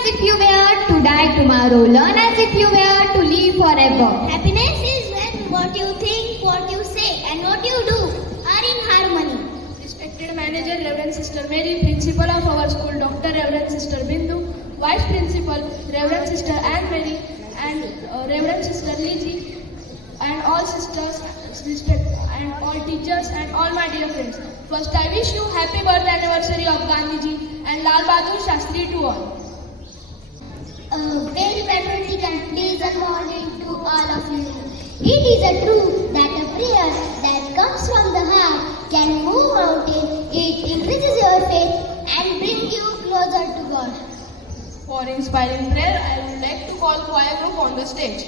as if you were to die tomorrow. Learn as if you were to live forever. Happiness is when what you think, what you say, and what you do are in harmony. Respected Manager Reverend Sister Mary, Principal of our school Dr. Reverend Sister Bindu, Vice Principal Reverend Sister Anne Mary, and Reverend Sister Lizzie, and all sisters, and all teachers, and all my dear friends. First, I wish you happy birthday anniversary of Gandhiji and Lal Bahadur Shastri to all. Very patriotic and pleasant morning to all of you. It is a truth that a prayer that comes from the heart can move mountains. It increases your faith and brings you closer to God. For inspiring prayer, I would like to call choir group on the stage.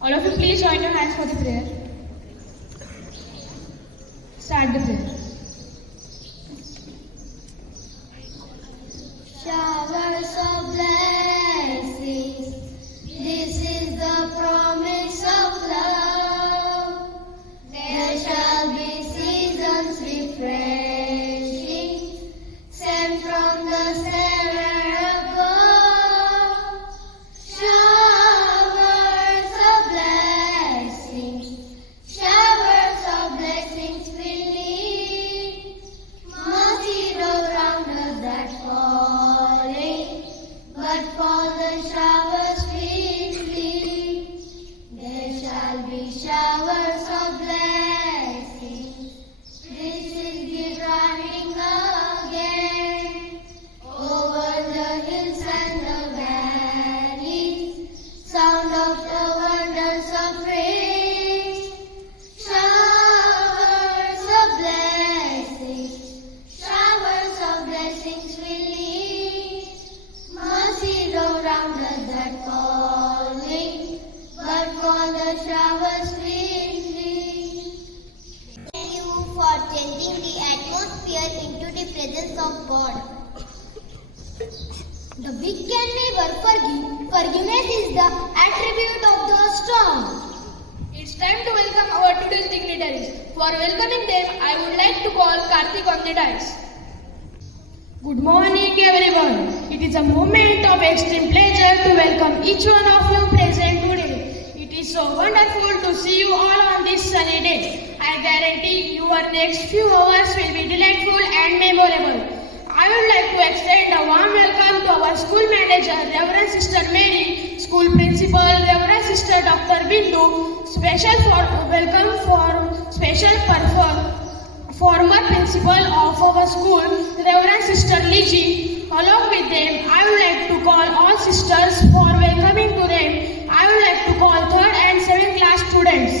All of you please join your hands for the prayer. Start the prayer. Showers of blessings, this is the promise of love. There shall be seasons refreshing, sent from the Savior above. Showers of blessings we need. Mercy roll round us that falling, but for the showers sweetly. There shall be showers of blessings. This is the rising again over the hills and the valleys. Sound of the wonders of praise. Showers of blessings we need. Mercy roll round us that calling, but for the showers sweetly. Thank you for changing the atmosphere into the presence of God. The weak can never forgive. Forgiveness is the attribute of the strong. It's time to welcome our today's dignitaries. For welcoming them, I would like to call Karthik on the dais. Good morning everyone. It is a moment of extreme pleasure to welcome each one of you present today. It is so wonderful to see you all on this sunny day. I guarantee your next few hours will be delightful and memorable. I would like to extend a warm welcome to our school manager, Reverend Sister Mary, school principal, Reverend Sister Dr. Bindu, former principal of our school, Reverend Sister Lizzie. Along with them, I would like to call all sisters for welcoming to them. I would like to call 3rd and 7th class students.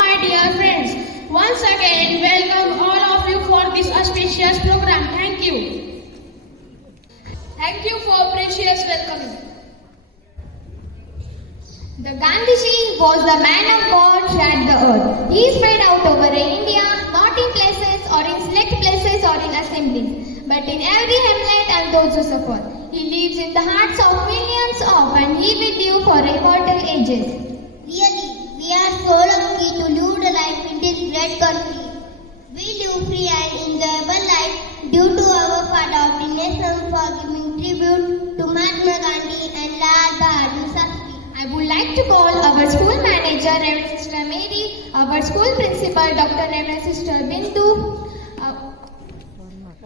My dear friends, once again welcome all of you for this auspicious program. Thank you. Thank you for precious welcoming. The Gandhiji was the man of God who had the earth. He spread out over India, not in places or in select places or in assemblies, but in every hamlet and those who suffer. He lives in the hearts of millions of, and he will live for immortal ages. Really, we are so lucky to live a life in this great country. We live free and enjoyable life due to our Father of the nation for giving tribute to Mahatma Gandhi and Lal Bahadur Shastri. I would like to call our school manager, Reverend Sister Mary, our school principal, Dr. Reverend Sister Bindu,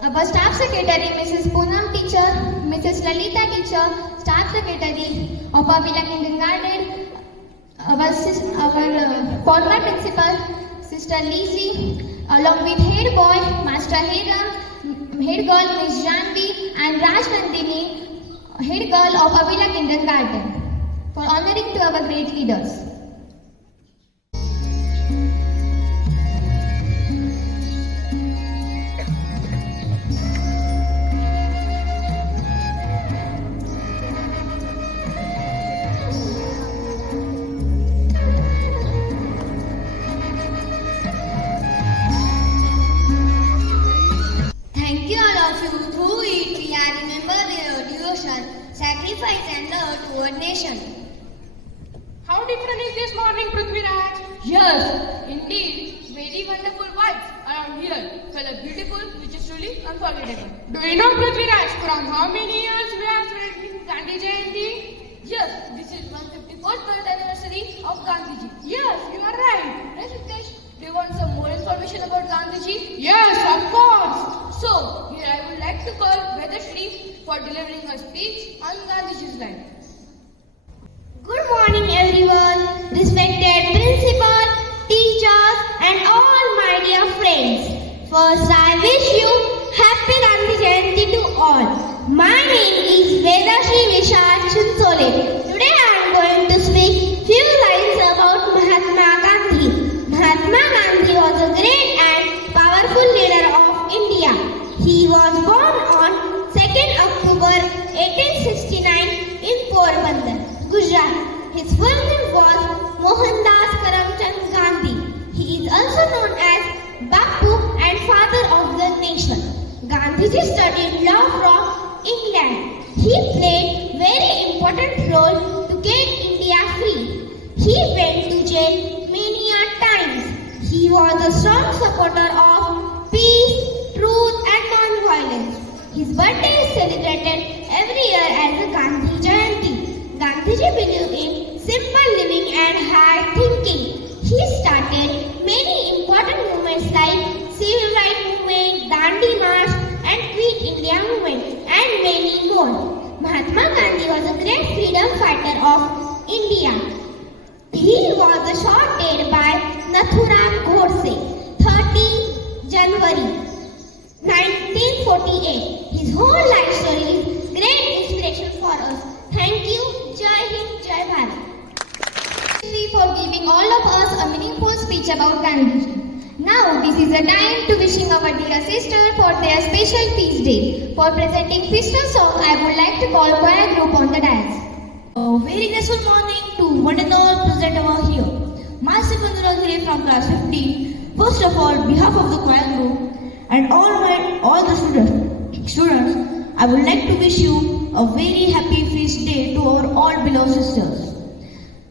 our staff secretary, Mrs. Poonam teacher, Mrs. Lalita teacher, staff secretary of Avila Kindergarten, our former principal, Sister Lizzie, along with head boy, Master Hiram, head girl, Miss Janvi, and Raj Nandini, head girl of Avila Kindergarten, for honoring to our great leaders. Thank you all of you. Through it, we are remember their devotion, sacrifice and love toward nation. How different is this morning, Prithviraj? Yes, indeed. Very wonderful vibes around here. Color beautiful, which is truly unforgettable. Do you know, Prithviraj, from how many years we are celebrating Gandhi Jayanti? Yes, this is 151st birth anniversary of Gandhiji. Yes, you are right. Right, Ritesh? Do you want some more information about Gandhiji? Yes, of course. So, here I would like to call Vedashri for delivering a speech on Gandhiji's life. Good morning, everyone. Respected principal, teachers, and all my dear friends. First, I wish you Happy Gandhi Jayanti to all. My name is Vedashri Vishal Chinsole. Today, I am going to speak few lines about Mahatma Gandhi. Mahatma Gandhi was a great and powerful leader of India. He was born on 2nd October 1869 in Porbandar, Gujarat. His full name was Mohandas Karamchand Gandhi. He is also known as Bapu and father of the nation. Gandhiji studied law from England. He played very important role to get India free. He went to jail many times. He was a strong supporter of peace, truth and non-violence. His birthday is celebrated every year as a Gandhi Jayanti. Gandhiji believed in simple living and hard thinking. He started many important movements like Civil Rights Movement, Dandi March and Quit India Movement and many more. Mahatma Gandhi was a great freedom fighter of India. He was shot dead by Nathuram Godse, 30 January 1948. His whole life story is great inspiration for us. Thank you. Jai Hind, Jai Bharat. For giving all of us a meaningful speech about Gandhiji. Now, this is the time to wishing our dear sister for their special feast day. For presenting Christian song, I would like to call choir group on the dais. A very graceful morning to one and all present over here. Myself Anurag from class 15. First of all, behalf of the choir group and all the students, I would like to wish you a very happy feast day to our all beloved sisters.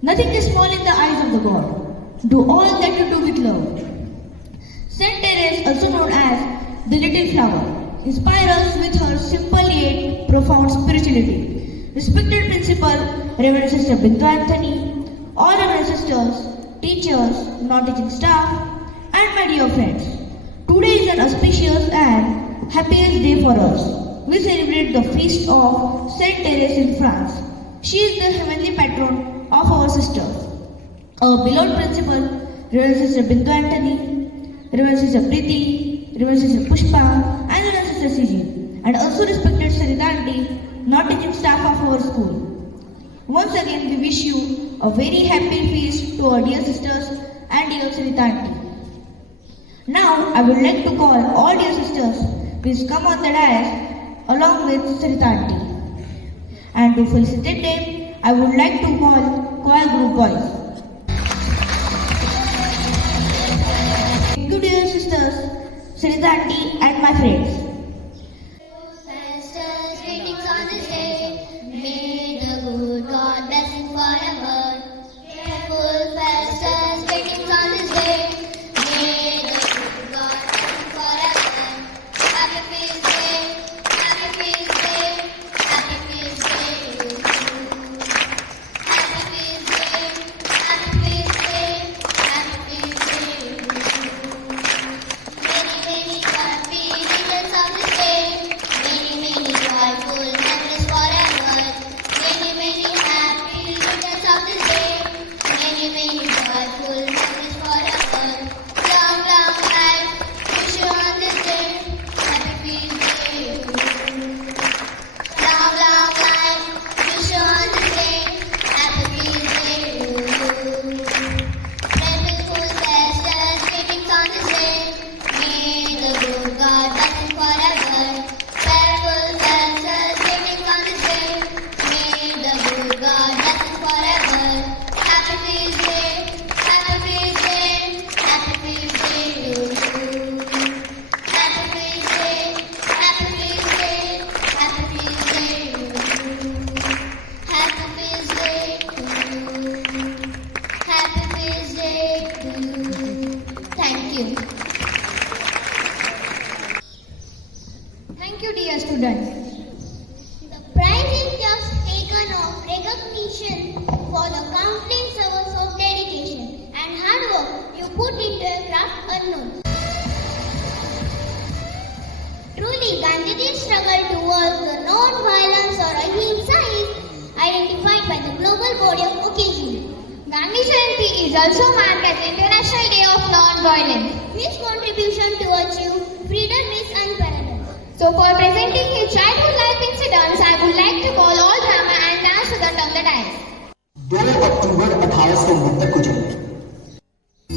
Nothing is small in the eyes of the God. Do all that you do with love. Saint Teresa, also known as the Little Flower, inspires us with her simple yet profound spirituality. Respected Principal, Reverend Sister Bindu Anthony, all Reverend Sisters, teachers, non-teaching staff, and my dear friends. Today is an auspicious and happiest day for us. We celebrate the feast of Saint Teresa in France. She is the heavenly patron of our sisters. Our beloved principal, Reverend Sister Bindu Anthony, Reverend Sister Preeti, Reverend Sister Pushpa, and Reverend Sister CG, and also respected Sarita Aunty, non-teaching staff of our school. Once again, we wish you a very happy feast to our dear sisters and dear Sarita Aunty. Now, I would like to call all dear sisters, please come on the dais along with Sarita Aunty. And to felicitate them, I would like to call choir group boys. Good dear sisters, Sarita Aunty and my friends. Festus, greetings on this day. May the good God bless you forever. Careful Festus, greetings on this day. May the good God bless you forever. Happy feast day, happy feast day, happy feast day. Happy feast day, happy feast day, happy feast day. Many, many happy reasons of this day. Many joyful memories forever. Many happy reasons of for the countless hours of dedication and hard work you put into a craft unknown. Truly, Gandhiji's struggle towards the non-violence or ahimsa is identified by the global body of occasion. Gandhi Jayanti is also marked as International Day of Non-Violence. His contribution to achieve freedom is unparalleled. So for presenting his childhood life incidents, I would like to call all drama and dance students on the dais. 2 अक्टूबर 1869 को जन्म।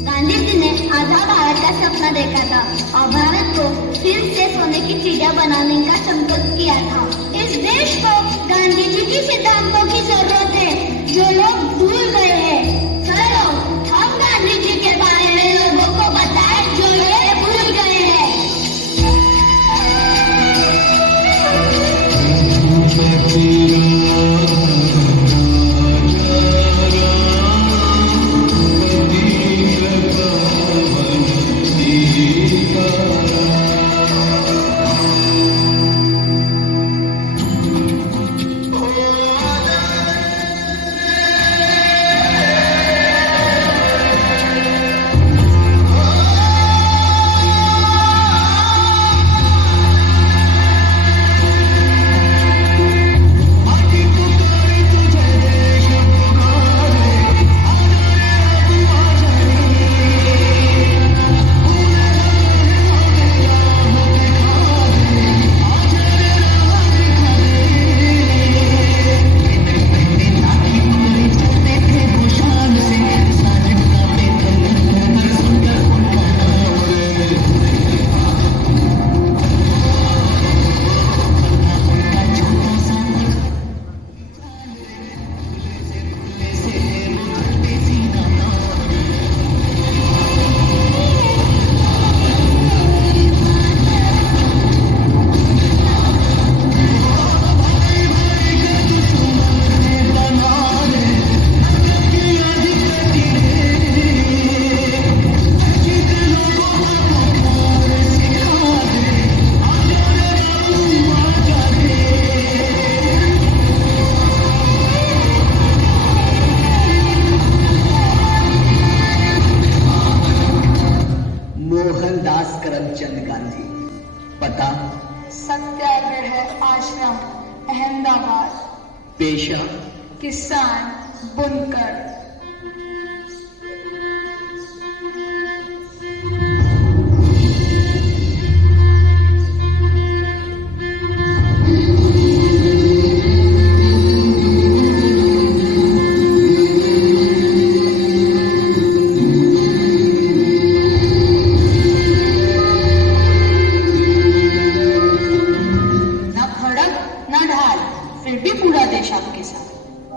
गांधी जी ने आजाद भारत का सपना देखा था और भारत को फिर से सोने की चिड़िया बनाने का संकल्प किया था। इस देश को गांधी जी की सिद्धांतों की जरूरत है जो लोग भूल गए हैं। चलो हम गांधी जी के बारे में लोगों को बताएं जो ये भूल गए हैं। मोहनदास करमचंद गांधी। पता सत्याग्रह आश्रम अहमदाबाद। पेशा किसान बुनकर।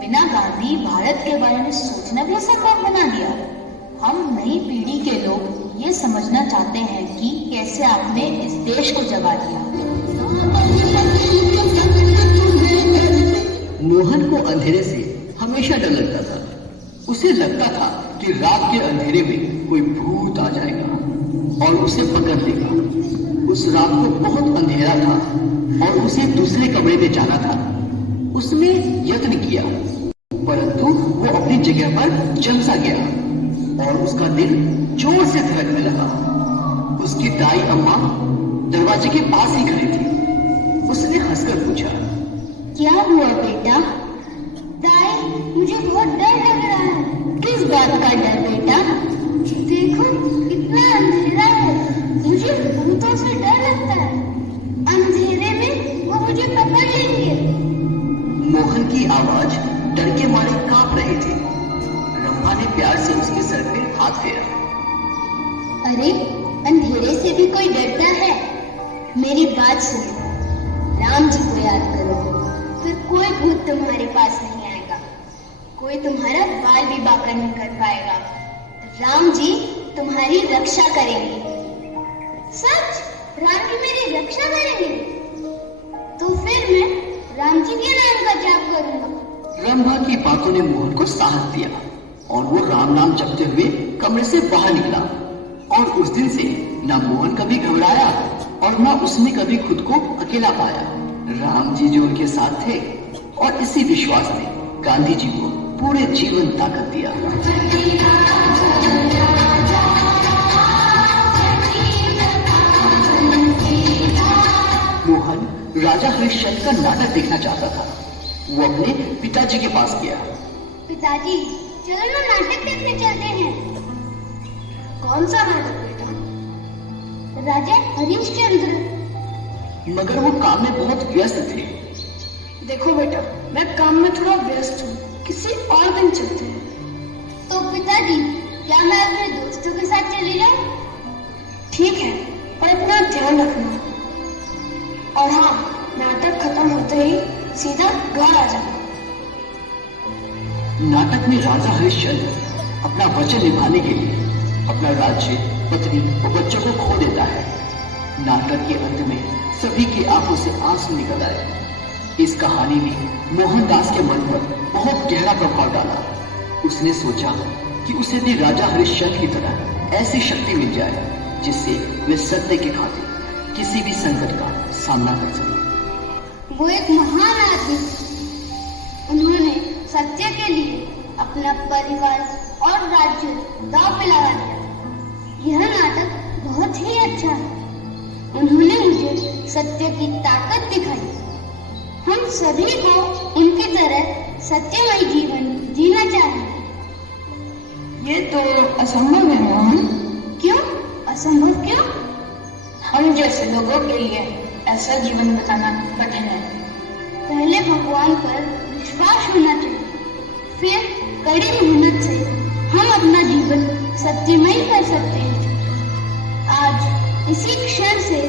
बिना गांधी भारत के बारे में सोचना भी असंभव बना दिया। हम नई पीढ़ी के लोग ये समझना चाहते हैं कि कैसे आपने इस देश को जगा दिया। मोहन को अंधेरे से हमेशा डर लगता था। उसे लगता था कि रात के अंधेरे में कोई भूत आ जाएगा और उसे पकड़ लेगा। उस रात को बहुत अंधेरा था और उसे दूसरे कमरे में जाना था। उसने यत्न किया परंतु वो अपनी जगह पर जम सा गया और उसका दिल जोर से धड़कने लगा। उसकी दाई अम्मा दरवाजे के पास ही खड़ी थी। उसने हंसकर पूछा, क्या हुआ बेटा? दाई, मुझे बहुत डर लग रहा है। किस बात का डर बेटा? देखो कितना अंधेरा है, मुझे भूतों से डर लगता है। अंधेरे में वो मुझे पकड़ लेंगे। मोहन की आवाज डर के मारे कांप रही थी। रंभा ने प्यार से उसके सर पे हाथ फेरा। अरे अंधेरे से भी कोई डरता है? मेरी बात सुनो, राम जी को याद करो, फिर कोई भूत तुम्हारे पास नहीं आएगा, कोई तुम्हारा बाल भी बांका नहीं कर पाएगा। राम जी तुम्हारी रक्षा करेंगे। सच? राम जी मेरी रक्षा करेंगे? तो फिर मैं राम जी के नाम का जाप करूंगा। रंभा की बातों ने मोहन को साहस दिया और वो राम नाम जपते हुए कमरे से बाहर निकला। और उस दिन से न मोहन कभी घबराया और न उसने कभी खुद को अकेला पाया। राम जी जो उनके साथ थे और इसी विश्वास ने गांधी जी को पूरे जीवन ताकत दिया। मोहन राजा हरिश्चंद्र का नाटक देखना चाहता था। वो अपने पिताजी के पास गया। पिताजी, चलो ना नाटक देखने चलते हैं। कौन सा नाटक बेटा? राजा हरिश्चंद्र। मगर वो काम में बहुत व्यस्त थे। देखो बेटा, मैं काम में थोड़ा व्यस्त हूँ, किसी और दिन चलते हैं। तो पिताजी, क्या मैं अपने दोस्तों के साथ चली जाऊं? ठीक है, पर अपना ध्यान रखना। और हाँ, नाटक खत्म होते ही सीधा घर आ जाना। नाटक में राजा हरिश्चंद्र अपना वचन निभाने के लिए अपना राज्य, पत्नी और बच्चों को खो देता है। नाटक के अंत में सभी की आंखों से आंसू निकल आए। इस कहानी ने मोहनदास के मन पर बहुत गहरा प्रभाव डाला। उसने सोचा कि उसे भी राजा हरिश्चंद्र की तरह ऐसी शक्ति मिल जाए जिससे वे सत्य के खातिर किसी भी संकट का सामना कर सके। वो एक महान आदमी। उन्होंने सत्य के लिए अपना परिवार और राज्य दांव पे लगा दिया। यह नाटक बहुत ही अच्छा है। उन्होंने मुझे सत्य की ताकत दिखाई। हम सभी को उनकी तरह सत्यमय जीवन जीना चाहिए। ये तो असंभव है मोहन। क्यों असंभव? क्यों? हम जैसे लोगों के लिए ऐसा जीवन बताना कठिन है। पहले भगवान पर विश्वास होना चाहिए, फिर कड़ी मेहनत से हम अपना जीवन सत्यमय कर सकते हैं। आज इसी क्षण से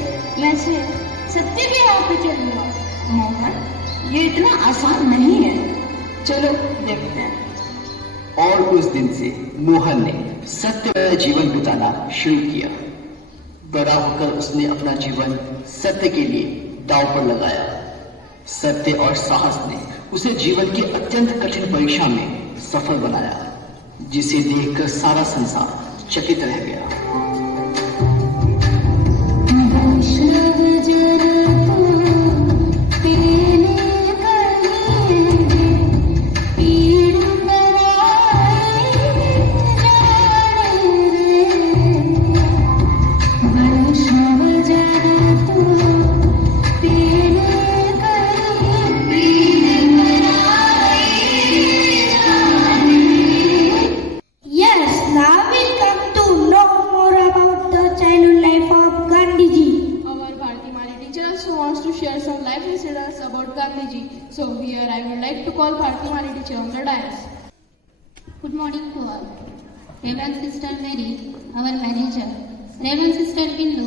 मैं सिर्फ सत्य के राह पे चलूंगा। मोहन, ये इतना आसान नहीं है। चलो देखते हैं। और उस दिन से मोहन ने सत्यमय जीवन बिताना शुरू किया। बड़ा होकर उसने अपना जीवन सत्य के लिए दांव पर लगाया। सत्य और साहस ने उसे जीवन की अत्यंत कठिन परीक्षा में सफल बनाया, जिसे देखकर सारा संसार चकित रह गया। So here I would like to call Bharti Mali teacher on the dais. Good morning to all. Reverend Sister Mary, our manager. Reverend Sister Bindu,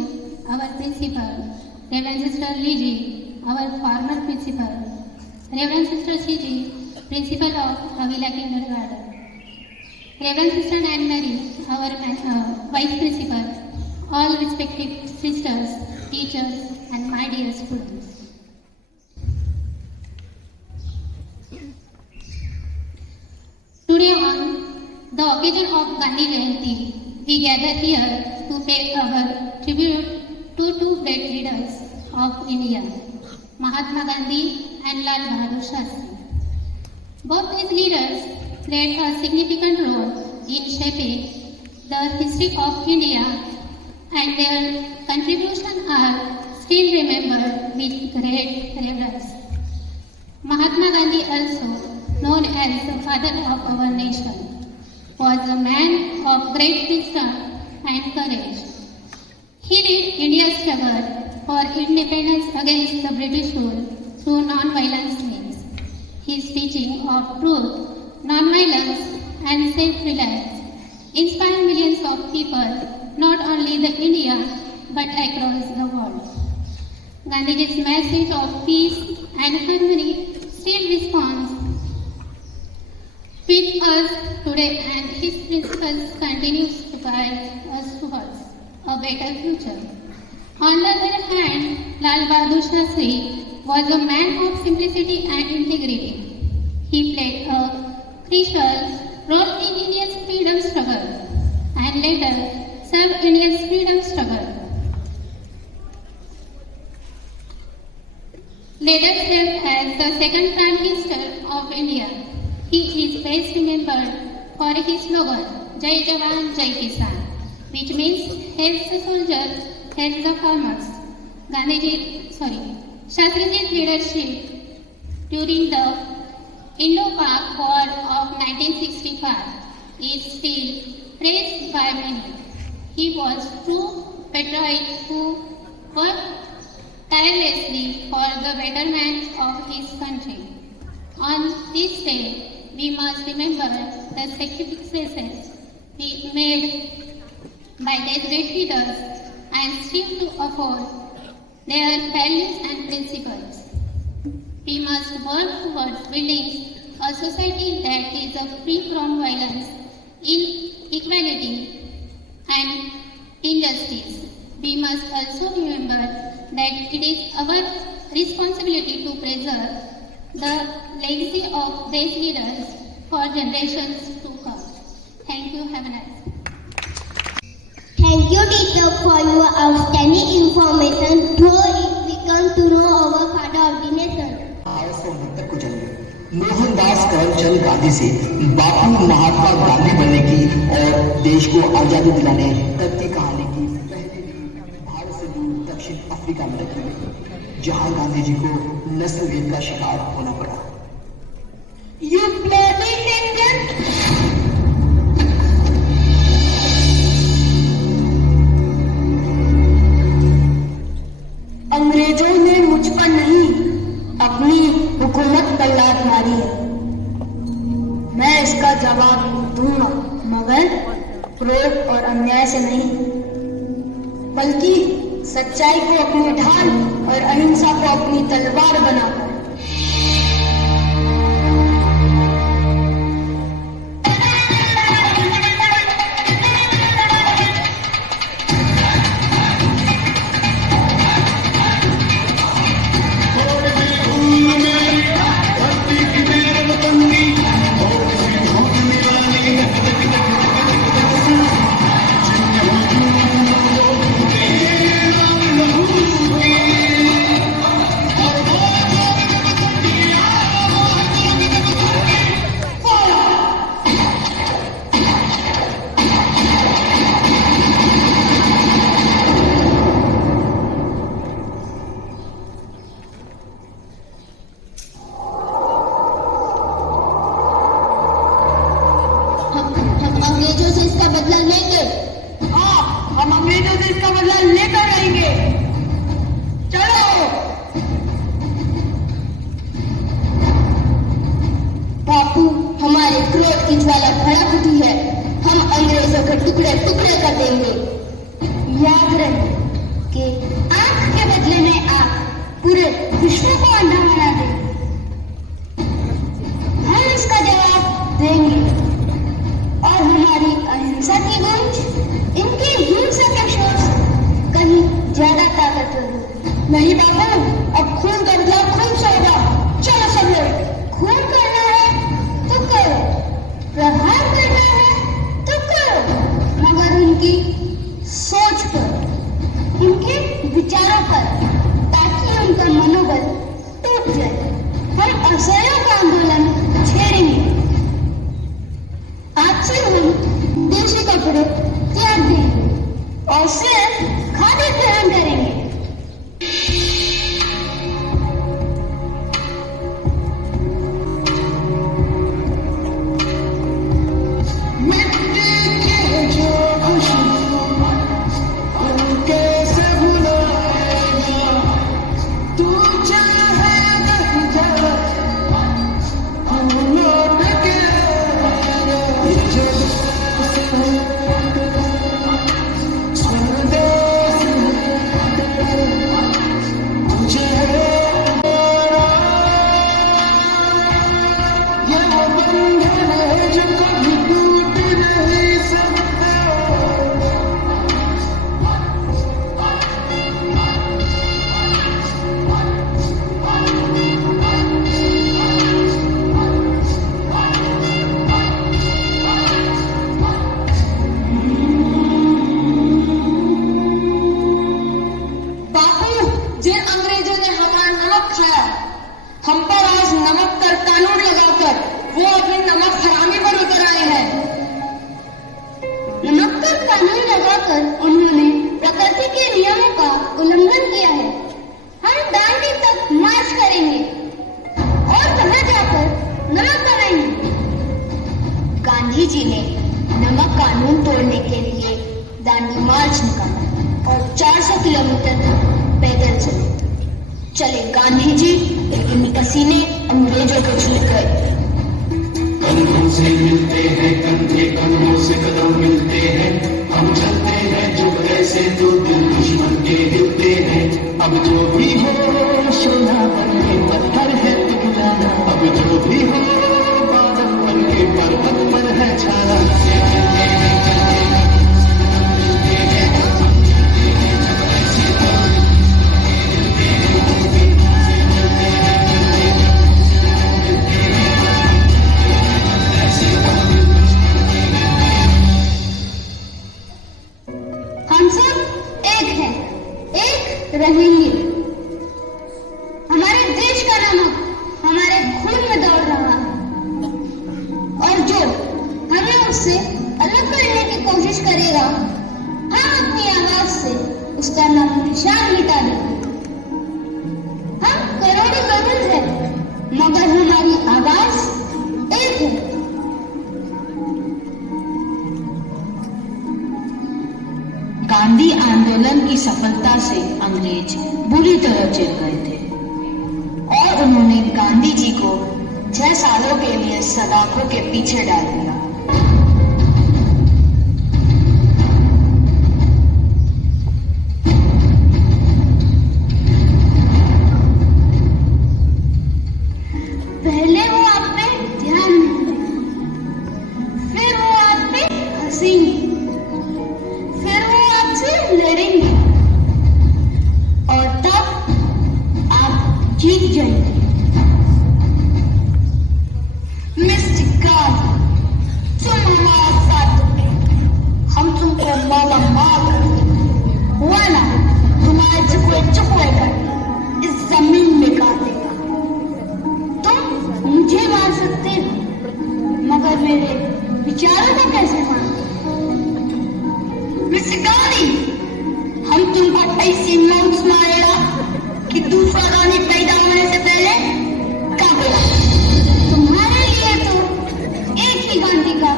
our principal. Reverend Sister Liji, our former principal. Reverend Sister Siji, principal of Avila Kindergarten. Reverend Sister Anne Mary, our vice principal. All respected sisters, teachers, and my dear students. Today on the occasion of Gandhi Jayanti, we gather here to pay our tribute to two great leaders of India, Mahatma Gandhi and Lal Bahadur Shastri. Both these leaders played a significant role in shaping the history of India, and their contributions are still remembered with great reverence. Mahatma Gandhi, also known as the father of our nation, was a man of great wisdom and courage. He led India's struggle for independence against the British rule through non-violence means. His teaching of truth, non-violence and self-reliance inspired millions of people, not only in India but across the world. Gandhiji's message of peace and harmony still responds with us today, and his principles continues to guide us towards a better future. On the other hand, Lal Bahadur Shastri was a man of simplicity and integrity. He played a crucial role in India's freedom struggle and later served India's freedom struggle. Later served as the second Prime Minister of India. He is best remembered for his slogan Jai Jawan Jai Kisan, which means help the soldier, help the farmers. Shastriji's leadership during the Indo-Pak War of 1965 is still praised by many. He was true patriot who worked tirelessly for the betterment of his country. On this day, we must remember the sacrifices made by their great leaders and strive to uphold their values and principles. We must work towards building a society that is free from violence, inequality, and injustice. We must also remember that it is our responsibility to preserve the legacy of these leaders for generations to come. Thank you. Have a nice day. Thank you, teacher, for your outstanding information. Through it, we come to know our father of the nation. 1869 को जन्मे मोहनदास करमचंद गांधी से बापू महात्मा गांधी बनने की और देश को आजादी दिलाने तक की कहानी की पहली भारत से दूर दक्षिण अफ्रीका में रखी गई, जहां गांधी जी को नस्ल भेद का शिकार होना पड़ा। You bloody Indian! अंग्रेजों ने मुझ पर नहीं अपनी हुकूमत पर लात मारी है। मैं इसका जवाब दूंगा, मगर क्रोध और अन्याय से नहीं, बल्कि सच्चाई को अपनी ढाल और अहिंसा को अपनी तलवार बनाकर। अंग्रेजों से इसका बदला लेंगे। हाँ, हम अंग्रेजों से इसका बदला लेकर रहेंगे। चलो। बापू, हमारे क्रोध की ज्वाला भड़क उठी है। हम अंग्रेजों के टुकड़े टुकड़े कर देंगे। याद रहे कि आंख के बदले में आप पूरे विश्व को अंधा बना देंगे। हम इसका जवाब देंगे और हमारी अहिंसा की गूंज इनकी हिंसा के शोर से कहीं ज्यादा ताकतवर होगी। नहीं बाबू, अब खून का बदला खून से होगा। चलो सब लोग। खून करना है तो करो, प्रहार करना है तो करो, मगर उनकी सोच पर, उनके विचारों पर, ताकि उनका मनोबल टूट जाए। हम असहयोग का आंदोलन छेड़ेंगे। आज से हम देशी कपड़े त्याग देंगे और सिर्फ खादी पहन करेंगे। Someday छोड़कर उन्होंने प्रकृति के नियमों का उल्लंघन किया है। हम दांडी तक मार्च करेंगे और वहां जाकर नमक बनाएंगे। गांधी जी ने नमक कानून तोड़ने के लिए दांडी मार्च निकाला और 400 किलोमीटर पैदल चले गांधी जी, लेकिन पसीने अंग्रेजों को छूट गए। कंधों से मिलते हैं कंधे, कंधों से कदम मिलते हैं, हम चलते हैं जो ऐसे तो दिल दुश्मन के हिलते हैं। अब जो भी हो सोना बन के पत्थर है पिघलाना, अब जो भी हो बादल बन के पर्वत पर है छाना। हम सब एक हैं, एक रहेंगे। हमारे देश का नमक हमारे खून में दौड़ रहा है और जो हमें उससे अलग करने की कोशिश करेगा, हम अपनी आवाज से उसका नाम निशान मिटा देंगे। हम करोड़ों लोग हैं, मगर हमारी आवाज एक है। गांधी आंदोलन की सफलता से अंग्रेज बुरी तरह चिढ़ गए थे और उन्होंने गांधी जी को 6 सालों के लिए सलाखों के पीछे डाल दिया। पहले वो आप पे ध्यान नहीं देंगे, फिर वो आप पे हंसेंगे, फिर वो आपसे लड़ेंगे और तब आप जीत जाएंगे। मिस्टर गांधी, तुम हमारे साथ थे, हम तुमको माला मार हुआ ना, तुम्हारे चुपड़े कर इस जमीन में गाड़ देगा। तुम मुझे मार सकते हो, मगर मेरे विचारों को कैसे मारोगे? मिस्टर गांधी, हम तुमको ऐसी नोट्स मारेगा कि दूसरा गांधी पैदा होने से पहले काटेगा। तुम्हारे लिए तो एक ही गांधी का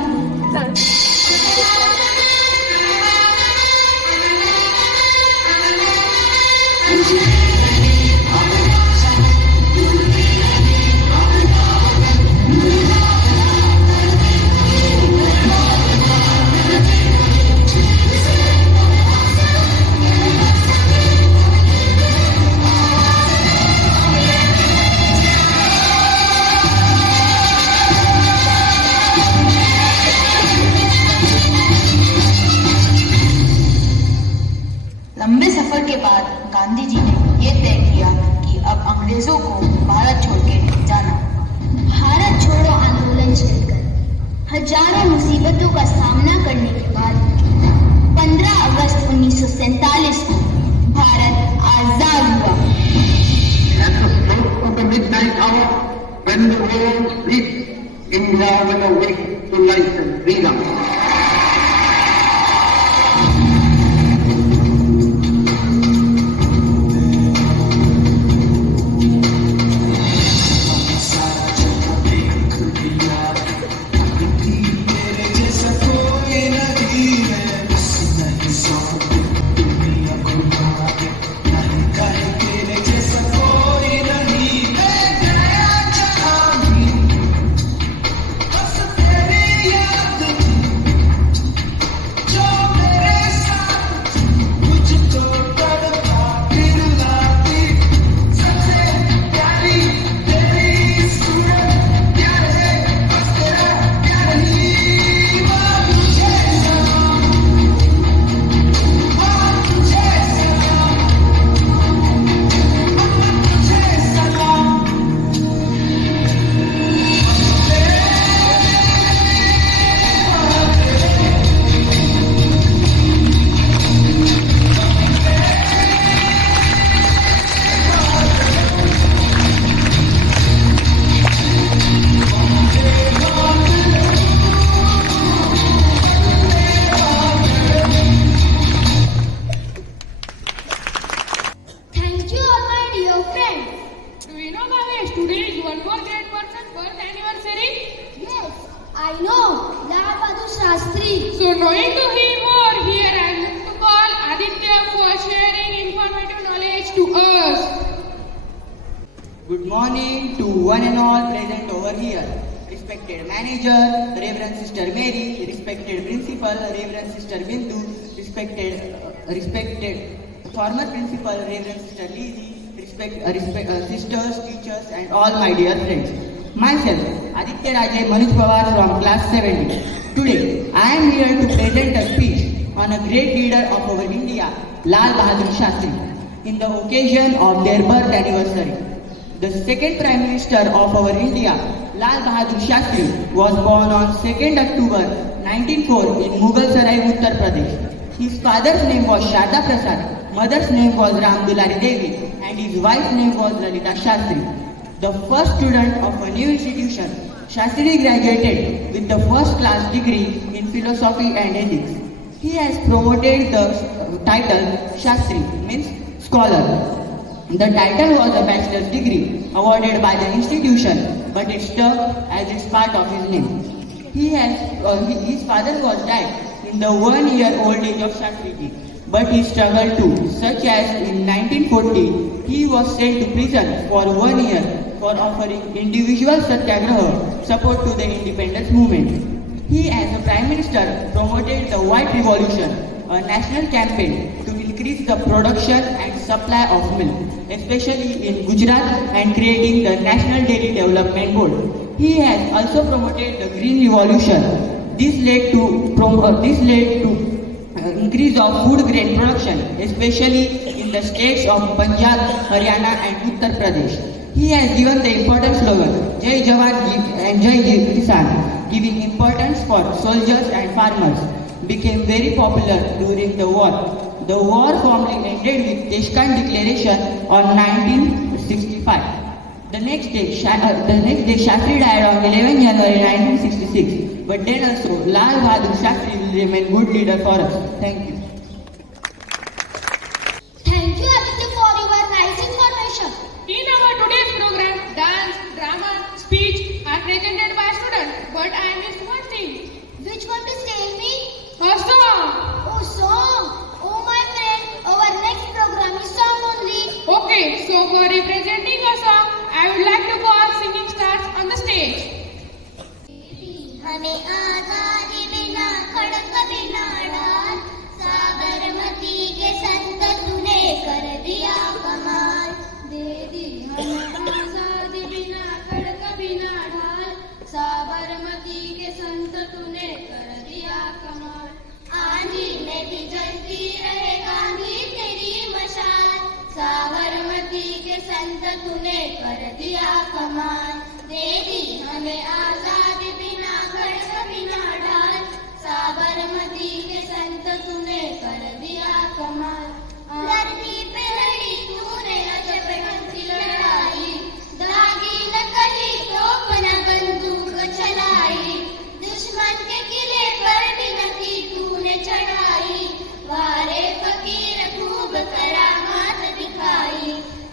लंबे सफर के बाद गांधी जी ने यह तय किया कि अब अंग्रेजों को भारत छोड़ के जाना। भारत छोड़ो आंदोलन चलकर हजारों मुसीबतों का सामना करने के बाद 15 अगस्त 1947 को भारत आजाद हुआ। At the stroke of the midnight hour, when the world sleeps, India will awake to life and freedom. Lal Bahadur Shastri. So knowing to him more, here I am to call Aditya for sharing informative knowledge to us. Good morning to one and all present over here. Respected manager, Reverend Sister Mary, respected principal, Reverend Sister Bindu, respected former principal, Reverend Sister Lizzie, sisters, teachers, and all my dear friends. Myself, Aditya Rajay Manuj Pawar from class 70. Today, I am here to present a speech on a great leader of our India, Lal Bahadur Shastri, in the occasion of their birth anniversary. The second Prime Minister of our India, Lal Bahadur Shastri, was born on 2nd October 1904 in Mughal Sarai, Uttar Pradesh. His father's name was Sharda Prasad, mother's name was Ram Dulari Devi, and his wife's name was Lalita Shastri. The first student of a new institution, Shastri graduated with the first class degree in philosophy and ethics. He has promoted the title Shastri, means scholar. The title was a bachelor's degree awarded by the institution, but it stuck as it's part of his name. His father was died in the 1-year-old age of Shastriji, but he struggled too, such as in 1940, he was sent to prison for 1 year for offering individual satyagraha support to the independence movement. He, as a Prime Minister, promoted the White Revolution, a national campaign to increase the production and supply of milk, especially in Gujarat, and creating the National Dairy Development Board. He has also promoted the Green Revolution. This led to increase of food grain production, especially in the states of Punjab, Haryana, and Uttar Pradesh. He has given the important slogan Jai Jawan and Jai Kisan, giving importance for soldiers and farmers. Became very popular during the war. The war formally ended with Deshkan Declaration on 1965. The next day, Shastri died on 11 January 1966. But then also, Lal Bahadur Shastri will remain good leader for us. Thank you. Thank you, Aditya, for your nice information. In our today's program, dance, drama, speech are presented by students. But I missed one thing. Which one is tell me? A song. Oh, song. Oh, my friend, our next program is song only. Okay, so for representing a song, I would like to call singing stars on the stage. हमें आजादी बिना खड़क बिना डाल साबरमती के संत तूने कर दिया कमाल दे दी हमें आजादी बिना खड़क बिना ढाल साबरमती के संत तूने कर दिया कमाल आंधी में भी जलती रहे गांधी तेरी मशाल साबरमती के संत तूने कर दिया कमाल दे दी हमें आजादी बिना खड़क बिना ढाल साबरमती के संत तूने कर दिया कमाल धरती पे लड़ी तूने अजब ढंग की लड़ाई दागी न कहीं तोप न बंदूक चलाई दुश्मन के किले पर भी न की तूने चढ़ाई वारे फकीर खूब करामात दिखाई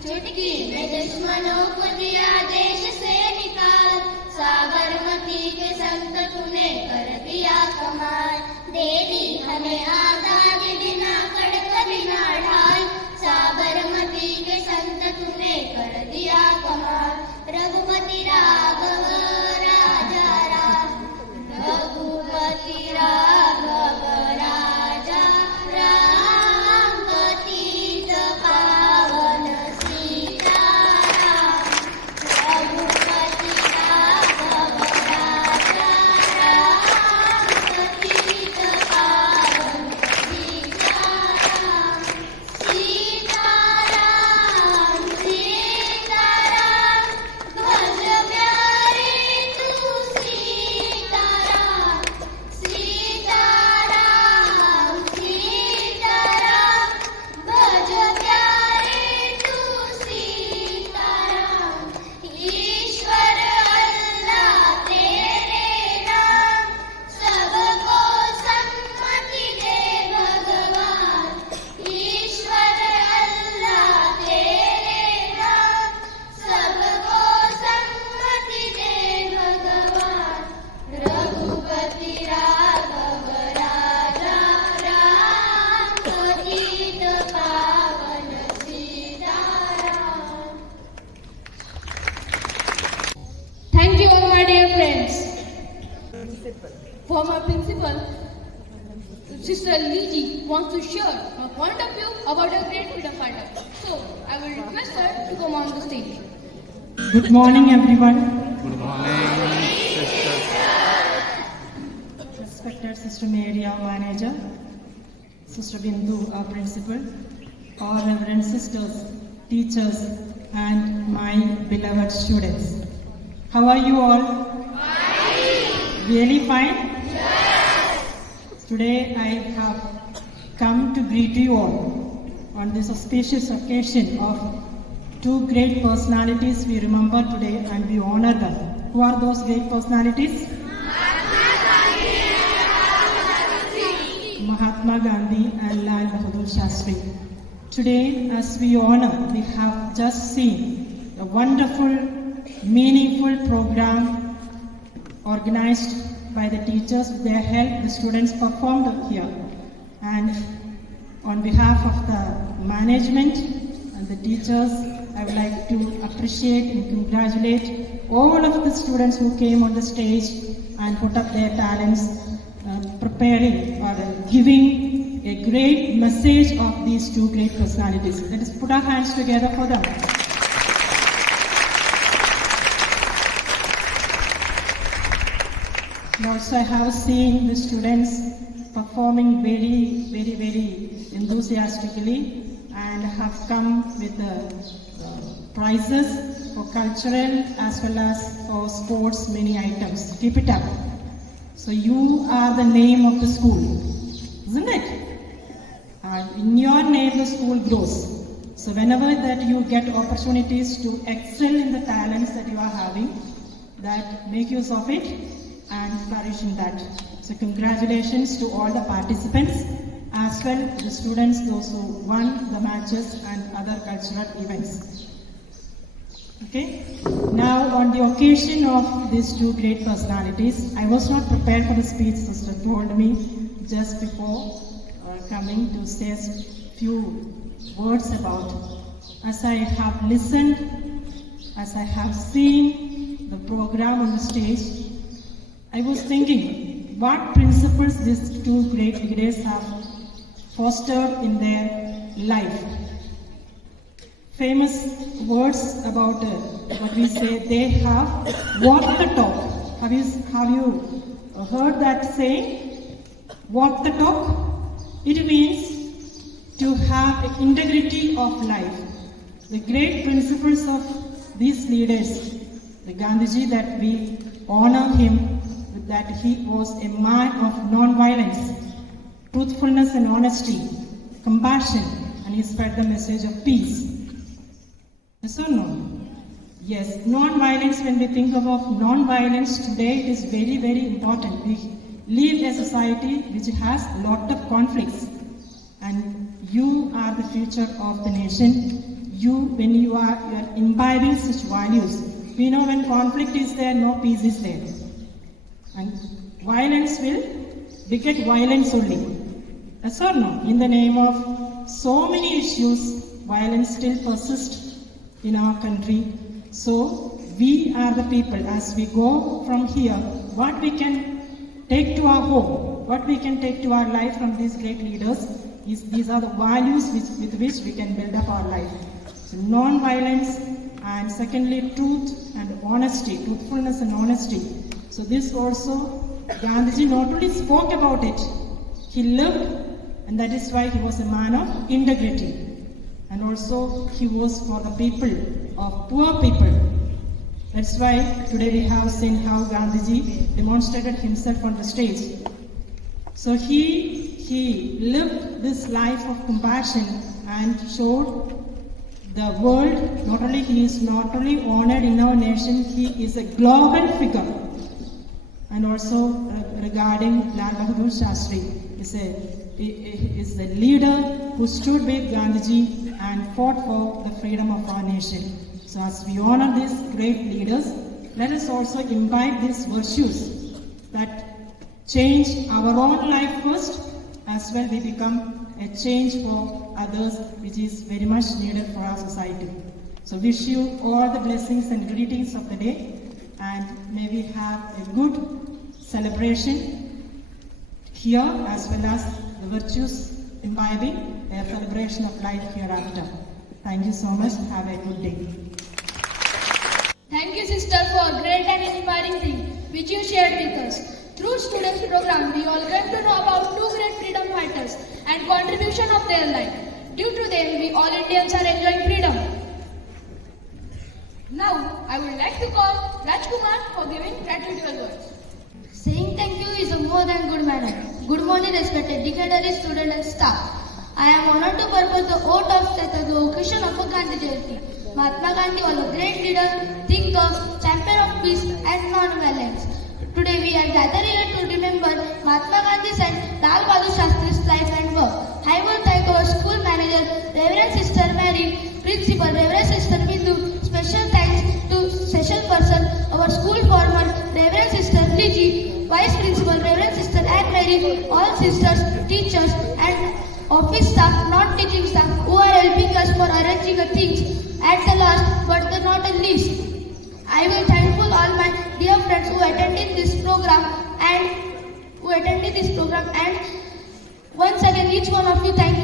चुटकी में दुश्मनों को दिया देश से निकाल साबरमती के संत तूने कर दिया कमाल दे दी हमें आजादी बिना खड़क बिना ढाल साबरमती के संत तूने कर दिया कमाल रघुपति राघव राजा राम रघुपति राघव राजा राम पतित पावन सीताराम रघुपति राघव राजा राम पतित पावन Sitaram former principal, Sister Liji, wants to share her point of view about her great freedom fighter. So, I will request her to come on the stage. Good morning, everyone. Good morning, sister. Respected Sister Mary, our manager, Sister Bindu, our principal, all reverend sisters, teachers, and my beloved students. How are you all? Fine. Really fine? Today I have come to greet you all on this auspicious occasion of two great personalities we remember today and we honor them. Who are those great personalities? Mahatma Gandhi and Lal Bahadur Shastri. Today, as we honor, we have just seen a wonderful, meaningful program organized by the teachers. With their help, the students performed here. And on behalf of the management and the teachers, I would like to appreciate and congratulate all of the students who came on the stage and put up their talents, preparing or giving a great message of these two great personalities. Let us put our hands together for them. And also I have seen the students performing very enthusiastically and have come with prizes for cultural as well as for sports, many items. Keep it up. So you are the name of the school, isn't it? And in your name the school grows. So whenever that you get opportunities to excel in the talents that you are having, that make use of it and flourish in that. So congratulations to all the participants as well the students, those who won the matches and other cultural events. Okay. Now on the occasion of these two great personalities, I was not prepared for the speech. Sister told me just before coming to say a few words about. As I have listened, as I have seen the program on the stage, I was thinking what principles these two great leaders have fostered in their life. Famous words about what we say, they have walked the talk. Have you heard that saying? Walk the talk? It means to have integrity of life. The great principles of these leaders, the Gandhiji, that we honor him, that he was a man of non-violence, truthfulness and honesty, compassion, and he spread the message of peace. Yes or no? Yes, non-violence, when we think about non-violence today, it is very important. We live in a society which has a lot of conflicts, and you are the future of the nation. When you are imbibing such values, we know when conflict is there, no peace is there. And violence will beget violence only. Yes or no? In the name of so many issues, violence still persists in our country. So we are the people, as we go from here, what we can take to our home, what we can take to our life from these great leaders, these are the values with which we can build up our life. So non-violence, and secondly truth and honesty, truthfulness and honesty. So this also, Gandhiji not only spoke about it, he lived, and that is why he was a man of integrity. And also he was for the people, of poor people. That's why today we have seen how Gandhiji demonstrated himself on the stage. So he lived this life of compassion and showed the world, not only he is not only honored in our nation, he is a global figure. And also regarding Lal Bahadur Shastri, is a leader who stood with Gandhiji and fought for the freedom of our nation. So as we honor these great leaders, let us also imbibe these virtues that change our own life first, as well we become a change for others, which is very much needed for our society. So wish you all the blessings and greetings of the day, and may we have a good celebration here as well as the virtues imbibing a celebration of life hereafter. Thank you so much. Have a good day. Thank you, sister, for a great and inspiring thing which you shared with us. Through students' program, we all get to know about two great freedom fighters and contribution of their life. Due to them, we all Indians are enjoying freedom. Now, I would like to call Rajkumar for giving gratitude words. Saying thank you is a more than good manner. Good morning, respected dignitaries, students and staff. I am honored to purpose the oath of faith on the occasion of a Gandhi Jayanti. Mahatma Gandhi was a great leader, thinker, champion of peace and non-violence. Today we are gathered here to remember Mahatma Gandhi's and Lal Bahadur Shastri's life and work. I will thank our school manager, Reverend Sister Mary, Principal, Reverend Sister Bindu. Special thanks to special person, our school former, Reverend Sister Liji, Vice Principal, Reverend Sister Anne Mary, all sisters, teachers and office staff, non-teaching staff who are helping us for arranging the things. At the last, but the not the least, I will thankful all my dear friends who attended this program and once again each one of you thank